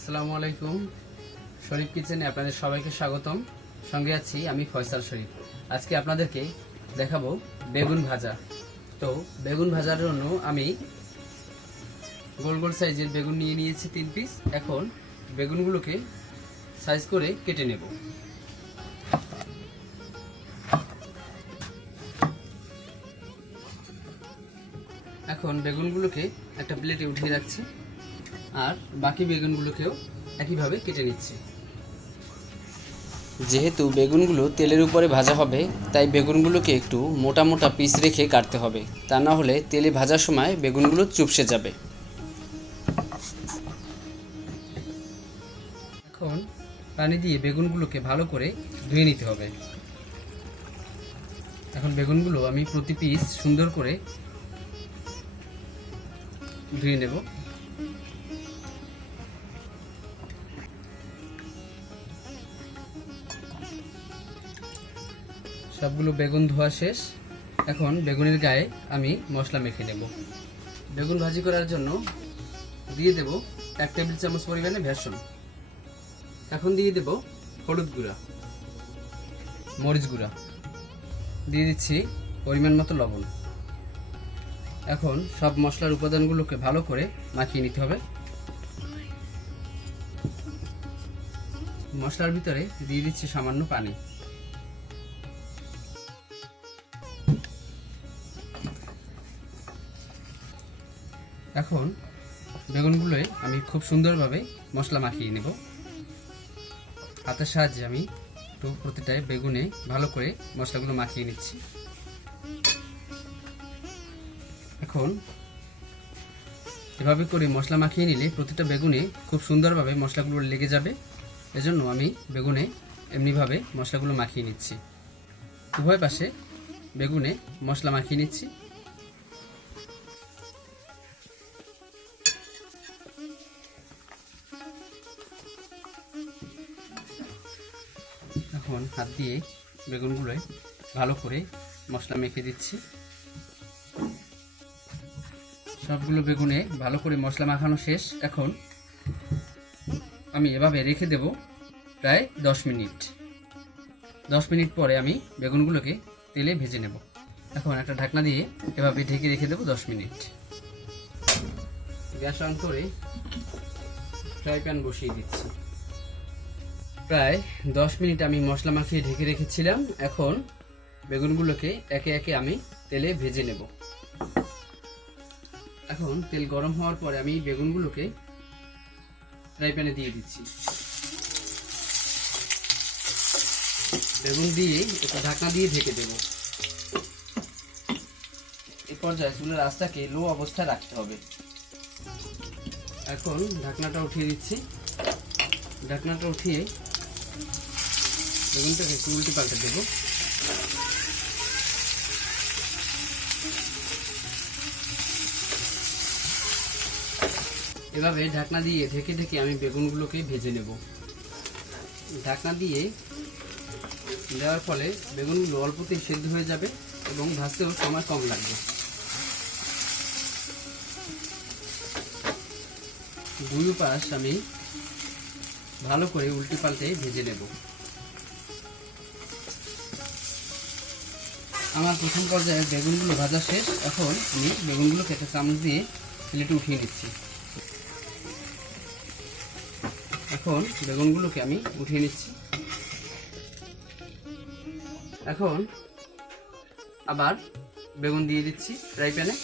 আসসালামু আলাইকুম। শরীফ কিচেনে আপনাদের সবাইকে স্বাগতম। সঙ্গে আছি আমি ফয়সাল শরীফ। আজকে আপনাদেরকে দেখাবো বেগুন ভাজা। তো বেগুন ভাজার জন্য আমি গোল গোল সাইজের বেগুন নিয়ে নিয়েছি তিন পিস এখন বেগুনগুলোকে সাইজ করে কেটে নেব। এখন বেগুনগুলোকে একটা প্লেটে উঠিয়ে রাখছি। আর বাকি বেগুনগুলোকেও একইভাবে কেটে নিচ্ছি। যেহেতু বেগুনগুলো তেলের উপরে ভাজা হবে তাই বেগুনগুলোকে একটু মোটা মোটা পিস রেখে কাটতে হবে। তা না হলে তেলে ভাজার সময় বেগুনগুলো চুপসে যাবে। এখন পানি দিয়ে বেগুনগুলোকে ভালো করে ধুয়ে নিতে হবে। এখন বেগুনগুলো আমি প্রতি পিস সুন্দর করে ধুয়ে নেব। সবগুলো বেগুন ধোয়া শেষ। এখন বেগুনের গায়ে আমি মশলা মেখে নেব। বেগুন ভাজি করার জন্য দিয়ে দেব এক টেবিল চামচ পরিমাণে ভেষণ এখন দিয়ে দেব হলুদ গুঁড়া, মরিচ গুঁড়া। দিয়ে দিচ্ছি পরিমাণ মতো লবণ। এখন সব মশলার উপাদানগুলোকে ভালো করে মাখিয়ে নিতে হবে। মশলার ভিতরে দিয়ে দিচ্ছি সামান্য পানি। এখন বেগুনগুলোয় আমি খুব সুন্দরভাবে মশলা মাখিয়ে নেব। হাতের সাহায্যে আমি একটু প্রতিটায় বেগুনে ভালো করে মশলাগুলো মাখিয়ে নিচ্ছি। এখন এভাবে করে মশলা মাখিয়ে নিলে প্রতিটা বেগুনে খুব সুন্দরভাবে মশলাগুলো লেগে যাবে। এজন্য আমি বেগুনে এমনিভাবে মশলাগুলো মাখিয়ে নিচ্ছি। উভয় পাশে বেগুনে মশলা মাখিয়ে নিচ্ছি। এখন হাত দিয়ে বেগুনগুলোয় ভালো করে মশলা মেখে দিচ্ছি। সবগুলো বেগুনে ভালো করে মশলা মাখানো শেষ। এখন আমি এভাবে রেখে দেব প্রায় দশ মিনিট। দশ মিনিট পরে আমি বেগুনগুলোকে তেলে ভেজে নেব। এখন একটা ঢাকনা দিয়ে এভাবে ঢেকে রেখে দেবো দশ মিনিট। গ্যাস অন করে ফ্রাই প্যান বসিয়ে দিচ্ছি। প্রায় দশ মিনিট আমি মশলা মাখিয়ে ঢেকে রেখেছিলাম। এখন বেগুনগুলোকে একে একে আমি তেলে ভেজে নেব। এখন তেল গরম হওয়ার পরে আমি বেগুনগুলোকে ফ্রাই প্যানে দিয়ে দিচ্ছি। বেগুন দিয়ে একটা ঢাকনা দিয়ে ঢেকে দেব। এই পর্যায়ে চুলের আঁচটাকে লো অবস্থায় রাখতে হবে। এখন ঢাকনাটা উঠিয়ে দিচ্ছি। ঢাকনাটা উঠিয়ে বেগুনটাকে একটু উল্টে পাল্টে দেবো। এভাবে ঢাকনা দিয়ে ঢেকে ঢেকে আমি বেগুনগুলোকে ভেজে নেব। ঢাকনা দিয়ে দেওয়ার ফলে বেগুনগুলো অল্পতেই সেদ্ধ হয়ে যাবে এবং ভাজতেও সময় কম লাগবে। দুই পাশ আমি ভালো করে উল্টে পাল্টে ভেজে নেব। আমার প্রথম পর্যায়ে বেগুনগুলো ভাজা শেষ। এখন আমি বেগুনগুলোকে একটা চামচ দিয়ে প্লেটে উঠিয়ে নিচ্ছি। এখন বেগুনগুলোকে আমি উঠিয়ে নিচ্ছি। এখন আবার বেগুন দিয়ে দিচ্ছি ফ্রাই প্যানে।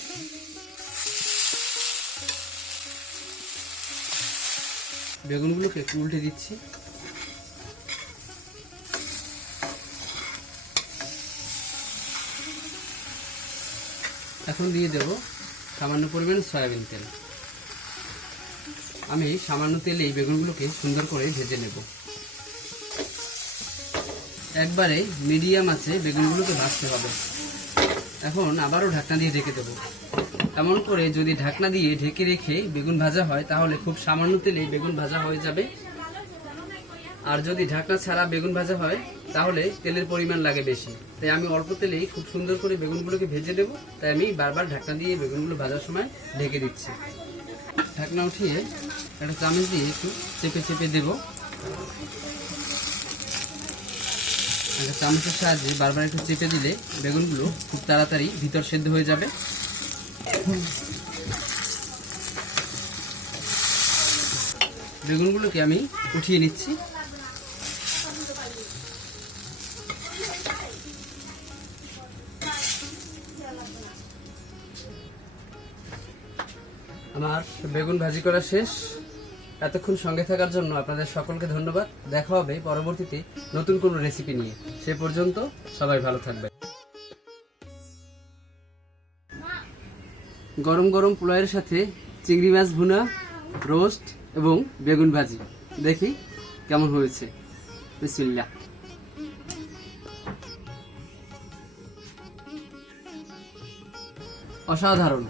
বেগুনগুলোকে একটু উল্টে দিচ্ছি। এখন দিয়ে দেব সামান্য পরিমাণ সয়াবিন তেল। আমি সামান্য তেলে এই বেগুনগুলোকে সুন্দর করে ভেজে নেব। একবারে মিডিয়াম আছে বেগুনগুলোকে ভাজতে হবে। এখন আবারও ঢাকনা দিয়ে ঢেকে দেবো। এমন করে যদি ঢাকনা দিয়ে ঢেকে রেখে বেগুন ভাজা হয়, তাহলে খুব সামান্য তেলে বেগুন ভাজা হয়ে যাবে। আর যদি ঢাকনা ছাড়া বেগুন ভাজা হয় তাহলে তেলের পরিমাণ লাগে বেশি। তাই আমি অল্প তেলেই খুব সুন্দর করে বেগুনগুলোকে ভেজে দেবো তাই আমি বারবার ঢাকনা দিয়ে বেগুনগুলো ভাজার সময় ঢেকে দিচ্ছি। ঢাকনা উঠিয়ে একটা চামচ দিয়ে একটু চেপে চেপে দেব। একটা চামচের সাহায্যে বারবার একটু চেপে দিলে বেগুনগুলো খুব তাড়াতাড়ি ভিতর সেদ্ধ হয়ে যাবে। বেগুনগুলোকে আমি উঠিয়ে নিচ্ছি। আমার বেগুন ভাজি করা শেষ। এতক্ষণ সঙ্গে থাকার জন্য আপনাদের সকলকে ধন্যবাদ। দেখা হবে পরবর্তীতে নতুন কোনো রেসিপি নিয়ে। সে পর্যন্ত সবাই ভালো থাকবে গরম গরম পোলাওয়ের সাথে চিংড়ি মাছ ভুনা রোস্ট এবং বেগুন ভাজি। দেখি কেমন হয়েছে। বিসমিল্লাহ। অসাধারণ।